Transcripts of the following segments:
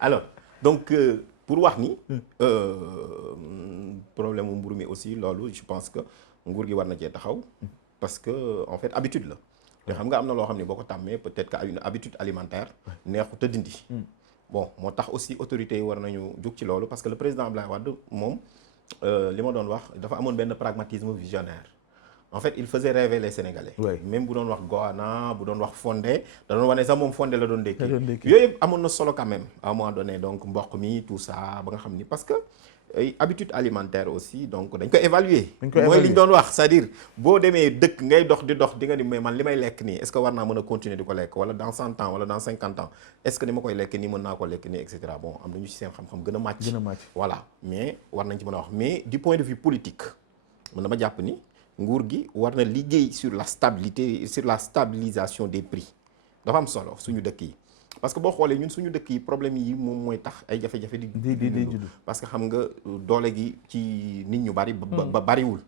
alors donc pour wax ni problème mu mburu mi aussi loolu je pense que nguur gi war na cee taxaw parce que en fait habitude la te xam nga am na loo xam ne boo ko tàmmee peut-être que une habitude alimentaire neexut a dindi bon moo tax aussi autorités yi war nañu jug ci loolu parce que le président Abdoulaye Wade moom li ma doon wax dafa amoon benn pragmatisme visionnaire en fait il faisait rêver les Sénégalais. même bu doon wax goana bu doon wax fondé da doon wane sax moom fondé la doon ndékki yooyu yëpp amoon na solo quand même à un moment donné donc mboq mi tout ça ba nga xam ni parce que habitude alimentaire aussi donc dañ ko évaluer mooy li ñu doon wax c'est-à-dire boo demee dëkk ngay dox di nga ni mais man li may lekk nii est-ce que war naa mën a continuer di ko lekk wala dans 100 ans wala dans 50 ans est-ce que ni ma koy lekk nii mën naa ko lekk nii et cetera bon am nañu ci seen xam-xam gën a màcc voilà mais war nañ ci mën a wax mais du point de vue politique mën na ma jàpp ni nguur gi war na liggéey sur la stabilité sur la stabilisation des prix dafa am solo suñu dëkk yi parce que boo xoolee ñun suñu dëkk yi problème yi moom mooy tax ay jafe-jafe di judd parce que xam nga doole gi ci nit ñu bari ba bariwul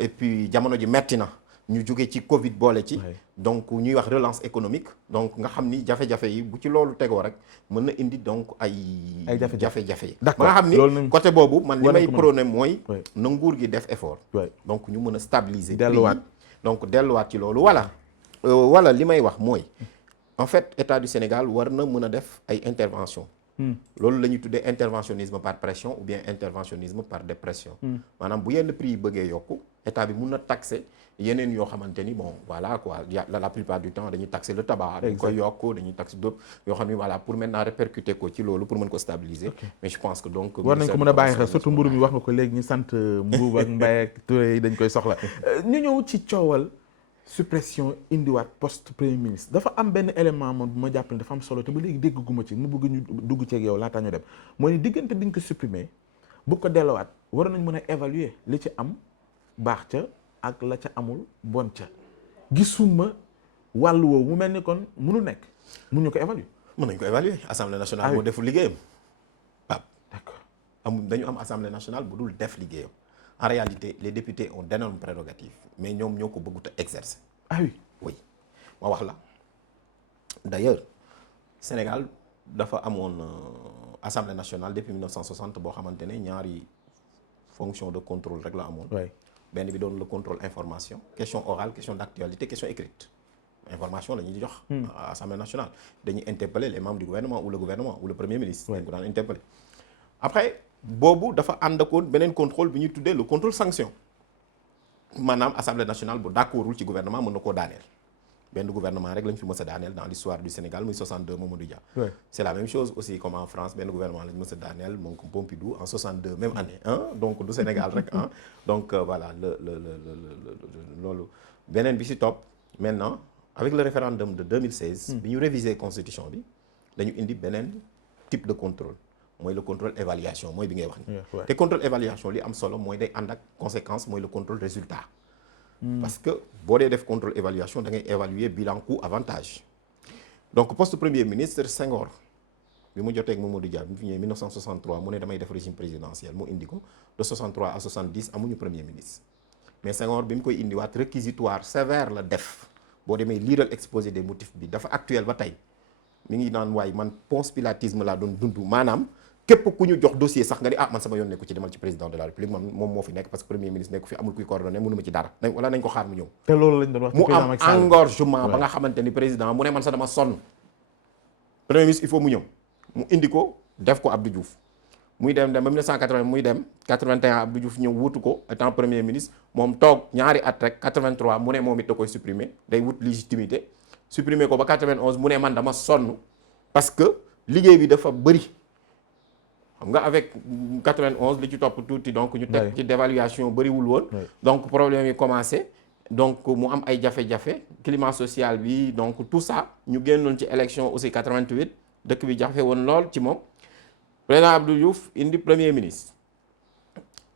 et puis jamono ji metti na ñu jóge ci Covid boole ci donc ñuy wax relance économique donc nga xam ni jafe-jafe yi bu ci loolu tegoo rek mën na indi donc ay jafe-jafe yi ba nga xam ni côté boobu man li may prôné mooy na nguur gi def effort donc ñu mën a stabiliser delluwaat donc delluwaat ci loolu wala li may wax mooy en fait état du Sénégal war na mën a def ay intervention loolu la ñuy tuddee interventionnisme par pression ou bien interventionnisme par dépression maanaam bu yenn prix yi bëggee yokku état bi mun na taxer yeneen yoo xamante ni bon voilà quoi la plupart du temps dañuy taxer le tabac dañ koy yokk dañuy taxer d'autres yoo xam ni voilà pour maintenant répercuter ko ci loolu pour mën ko stabiliser mais je pense que donc war nañ ko mën a bàyyi xel surtout mburu mi wax nga ko léegi ñu sant Mbuub ak Mbaye ak Touré yi dañ koy soxla ñu ñëw ci coowal suppression indiwaat poste premier ministre dafa am benn élément moom bu ma jàpp ne dafa am solo te ba léegi dégguma ci mu bëgg ñu dugg ci ak yow laataa ñu dem mooy ni diggante biñ ko supprimer bu ko delluwaat war nañ mën a évaluer li ci am baax ca ak la ca amul bon ca gisuma wàllu woowu mu mel ni kon mënu nekk mun ñu ko évaluer. mën nañ ko évaluer assemblée nationale moo deful liggéeyam waaw d'accord dañu am assemblée nationale bu dul def liggéeyam. En réalité, les députés ont d'énormes prérogatives, mais ñoom ñoo ko bëggut a exercer. Ah oui. Oui ma wax la d'ailleurs Sénégal dafa amoon assemblée nationale depuis 1960 boo xamante ne ñaari fonction de contrôle rek la amoon. benn bi doon le contrôle information question orale question d'actualité question écrite information la ñuy jox. à assemblée nationale dañuy interpeller les membres du gouvernement ou le gouvernement ou le premier ministre. dañ ko daan interpeller après. boobu dafa ànd akoon beneen contrôle bi ñuy tuddee le contrôle sanction maanaam assemblée nationale bu d'accordul ci gouvernement mën na koo daaneel benn gouvernement rek lañ fi mës a daaneel dans l'histoire du Sénégal muy 62 Mamadou Dia. c'est la même chose aussi comme en France benn gouvernement lañ mës a daaneel moom comme Pompidou en 62 même année donc du Sénégal rek donc voilà loolu beneen bi ci topp maintenant avec le référendum de 2016. bi ñu réviser constitution bi dañu indi beneen type de contrôle. mooy le contrôle évaluation mooy bi ngay wax ni te contrôle évaluation li am solo mooy day ànd ak conséquence mooy le contrôle résultat parce que boo dee def contrôle évaluation da ngay évaluer bilan coût avantage donc poste premier ministre Senghor bi mu jotee ak Mamadou Dia bi mu fi ñëwee 1963 mu ne damay def régime présidentiel mu indi ko de 63 à 70 amuñu premier ministre mais Senghor bi mu koy indiwaat réquisitoire sévère la def boo demee liiral exposé des motifs bi dafa actuel ba tey mi ngi naan waaye man ponce pilatisme laa doon dund maanaam képp ku ñu jox dossier sax nga ni man sama yoon nekku ci demal ci président de la république moom moo fi nekk parce que premier ministre nekku fi amul kuy coordonné mënuma ci dara wala nañ ko xaar mu ñëw te loolu lañ doon wax mu am engorgement ba nga xamante ni président mu ne man sax dama sonn premier ministre il faut mu ñëw mu indi ko def ko Abdou Diouf muy dem ba 1980 muy dem 81 Abdou Diouf ñëw wutu ko étant premier ministre moom toog ñaari at rek 83 mu ne moom it da koy supprimer day wut légitimité supprimer ko ba 91 mu ne man dama sonn parce que liggéey bi dafa bëri xam nga avec 91 li ci topp tuuti donc ñu teg ci dévaluation bëriwul woon donc problème yi commencé donc mu am ay jafe-jafe climat social bi donc tout ça ñu génnoon ci élection aussi 88 dëkk bi jafe woon lool ci moom président Abdou Diouf indi premier ministre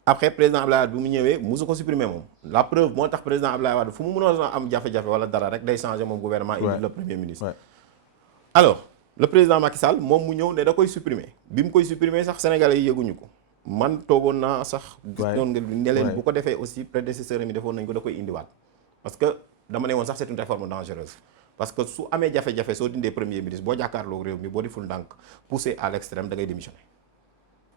après président Abdoulaye Wade bu mu ñëwee musu ko supprimer moom la preuve moo tax président Abdoulaye Wade fu mu mënoon am jafe-jafe wala dara rek day changer moom gouvernement indi le premier ministre alors le président Macky Sall moom mu ñëw ne da koy supprimer bi mu koy supprimer sax sénégalais yi yëguñu ko man toogoon naa sax gis noonu nga ne leen bu ko defee aussi prédécesseur mi defoon nañ ko da koy indiwaat parce que dama ne woon sax c'est une réforme dangereuse parce que su amee jafe-jafe soo dindee premier ministre boo jàkkaarloo réew mi boo deful ndànk poussé à l'extrême da ngay démissionner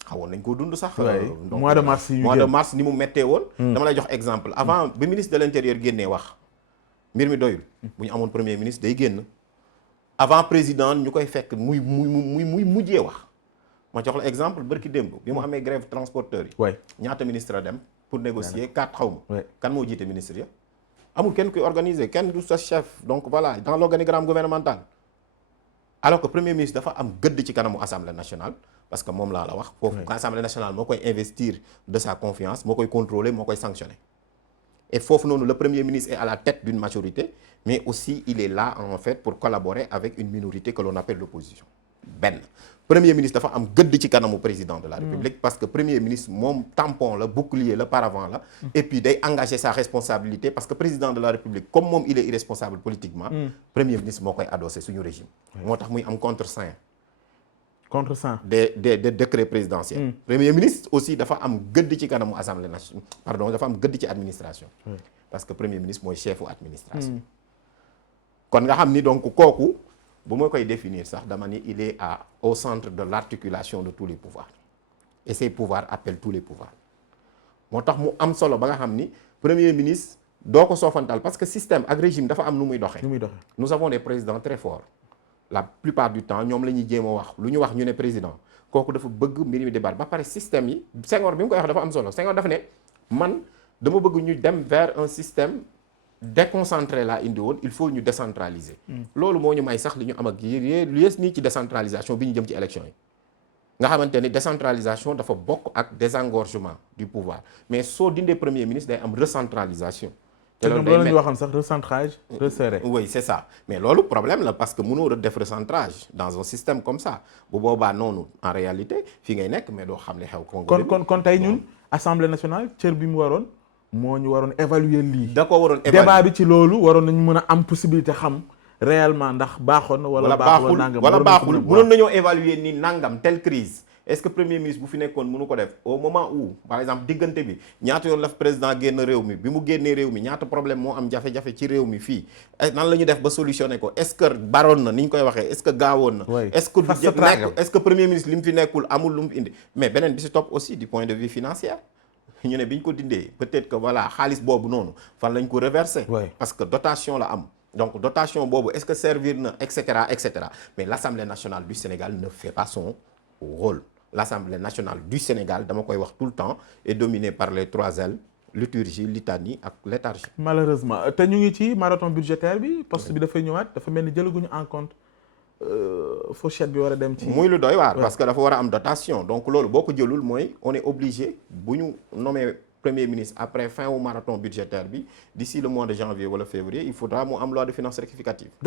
xawoon nañ koo dund sax. donc mois de mars yi mois de mars ni mu méttee woon. dama lay jox exemple avant bi ministre de l'intérieur génnee wax mbir mi doyul. bu ñu amoon premier ministre day génn. avant président ñu koy fekk muy mujjee wax ma jox la exemple bërki démb bi mu amee grève transporteurs yi. ñaata ministre a dem pour négocier 4 xaw ma. kan moo jiite ministre ya amul kenn kuy organiser kenn du sa chef donc voilà dans l'organigramme gouvernemental. alors que premier ministre dafa am gëdd ci kanamu assemblée nationale parce que moom laa la wax. foofu assemblée nationale moo koy investir de sa confiance moo koy contrôler moo koy sanctionner. et foofu noonu le premier ministre est à la tête d'une majorité mais aussi il est là en fait pour collaborer avec une minorité que l'on appelle l'opposition benn premier ministre dafa am gëdd ci kanamu président de la République parce que premier ministre moom tampon la bouclier la paravent la et puis day engager sa responsabilité parce que président de la République comme moom il est irresponsable politiquement premier ministre moo koy adossé suñu régime moo tax muy am contre-saint des décrets présidentiels premier ministre aussi dafa am gëdd ci kanamu assemblée nationale pardon dafa am gëdd ci administration parce que premier ministre mooy chefu administration kon nga xam ni donc kooku bu ma koy définir sax dama ni il est au centre de l'articulation de tous les pouvoirs et ces pouvoirs appellent tous les pouvoirs moo tax mu am solo ba nga xam ni premier ministre doo ko soofantal parce que système ak régime dafa am nu muy doxee nous avons des présidents très forts la plupart du temps ñoom la ñuy jéem a wax lu ñu wax ñu ne président kooku dafa bëgg mbir mi débat ba pare système yi Senghor bi mu koy wax dafa am solo Senghor dafa ne man dama bëgg ñu dem vers un système déconcentré laa indi woon il faut ñu décentraliser loolu moo ñu may sax li ñu am ak yées nii ci décentralisation bi ñu jëm ci élection yi nga xamante ni décentralisation dafa bokk ak désengorgement du pouvoir mais soo dindee premier ministre day am recentralisation te loolu day ñu waxoon sax recentrage resserré. oui c'est ça mais loolu problème la parce que mënoo def recentrage dans un système comme ça bu boobaa noonu en réalité fii ngay nekk mais doo xam li xew. kon tey ñun assemblée nationale cër bi mu waroon moo ñu waroon évaluer lii. da ko waroon évaluer débat bi ci loolu waroon nañu mën a am possibilité xam réellement ndax baaxoon na wala baaxul nangam wala baaxul mënoon nañoo évaluer ni nangam telle crise. est-ce que premier ministre bu fi nekkoon mënu ko def au moment où par exemple diggante bi ñaata yoon la fi président génn réew mi bi mu génnee réew mi ñaata problème moo am jafe-jafe ci réew mi fii nan la ñu def ba solutionner ko est-ce que baroon na ni ñu koy waxee est-ce que gaawoon na est-ce que premier ministre li mu fi nekkul amul lu mu fi indi mais beneen bi si topp aussi du point de vue financier ñu ne bi ñu ko dindee peut-être que voilà xaalis boobu noonu fan lañ ko reverser parce que dotation la am donc dotation boobu est-ce que servir na et cetera mais l'Assemblée nationale du Sénégal ne fait pas son rôle. L'Assemblée nationale du Sénégal dama koy wax tout le temps est dominée par les 3 L liturgie litanie ak léthargie. malheureusement te ñu ngi ci marathon budgétaire bi poste bi dafay ñëwaat dafa mel ni jëlaguñu en compte fourchette bi war a dem ci. muy lu doy waar parce que dafa war a am dotation donc loolu boo ko jëlul mooy on est obligé bu ñu nommer premier ministre après fin wu marathon budgétaire bi d'ici le mois de janvier wala février il faudra mu am loi de finances rectificative.